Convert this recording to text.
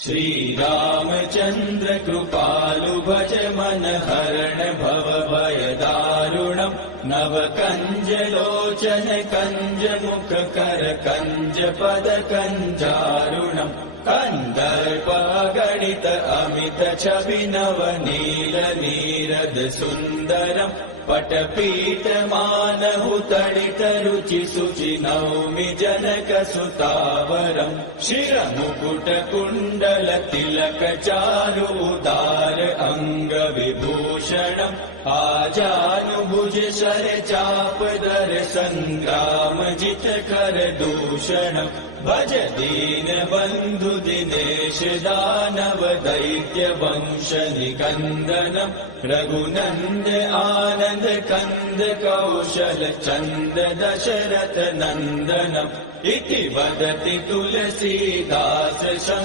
श्रीरामचन्द्र कृपालु भज मन हरण भव भय दारुणम् नव कंज लोचन कंज मुख कर कंज पद कंजारुणम् कंदर्प गणित अमित छवि नव नील नीरद सुन्दरम् पटपीठ मानहु तडित रुचि सुचि नौमि जनक सुतावरम् शिर मुकुट कुण्डल तिलक चारु उदार अंग विभूषणम् आजानुभुज शर चाप दर संग्राम जित कर दूषणम् भज दीन बंधु दिनेश दानव दैत्य वंश निकंदनम् रघुनंद आनंद कंद कौशल चंद दशरथ नंदनम् इति वदति तुलसीदास।